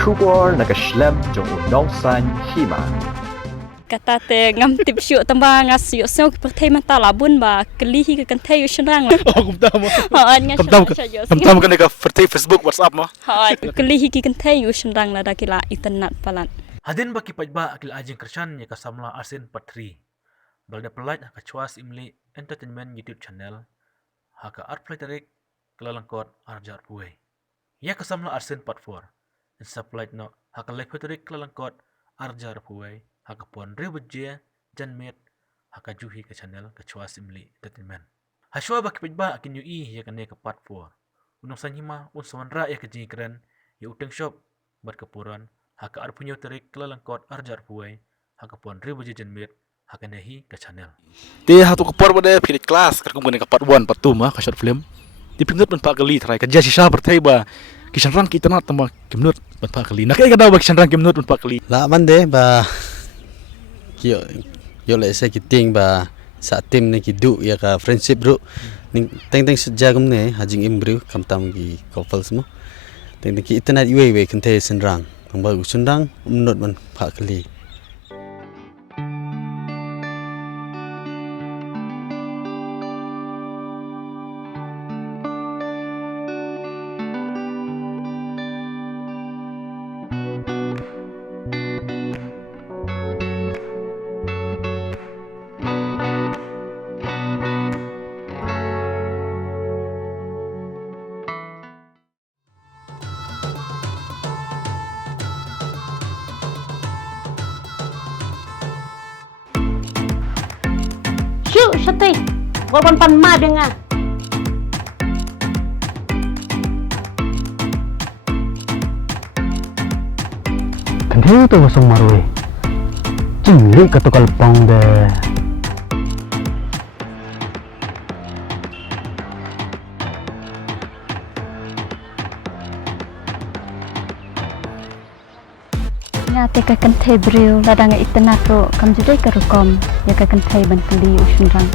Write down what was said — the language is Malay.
Kubor nakaslem jong udongsan Hima. Kata te ngam tip syuk tambah ngas yuk song pertai mata labun ba kelihi ke kentai yuk senrang lah. Oh, kumtam. Ngam Kan ka pertai Facebook, WhatsApp mo. kelihi ke kentai yuk senrang lah dah kila internet palan. Hadin ba kipaj ba akil ajing Krishan ya ka Samla Arsien PART-4. Balda pelaj ka Cuas Imli Entertainment YouTube channel. Haka art play Tarik Kyllalyngkot arjar puai. Ya ka Samla Arsien PART-4. Insa pelaj no haka live Tarik Kyllalyngkot arjar puai. Haka pon ributje janmet haka juhi ke channel ke Cuas Imli Entertainment. Haswa ba kipaj ba akin UI ya ka ne ka PART-4. Unong san Hima un sawanra ya ka Jingiakren ya Tyngshop bat ka Puron. Haka ar punyo Tarik Kyllalyngkot arjar puai. Haka pon ributje janmet haka nehi ke channel. Ti hatu ka por bade pilih kelas kar kumbane ka PART-1 PART-2 ma ka short film. Ti pingut ban pa kali try ka jasi sha bertai ba kisan rang kita na tamba kimnut ban pa kali. Nakai ka daw ba kisan rang kimnut ban pa kali. La mande ba yo le se kiting ba sa tim ne ki du ya ka friendship bro ning teng sejak ne hajing imbru kam tam ki couples mo teng ki internet we kente senrang ba senrang menurut man pa kali. Syuk syatay, walaupun pan ma dengar. Kenapa tu masuk marui? Cingli ketukal pong deh. Ngate ka kentai bril ladang internet ro kam judai ka rukom ya ka kentai ban keli usunrang.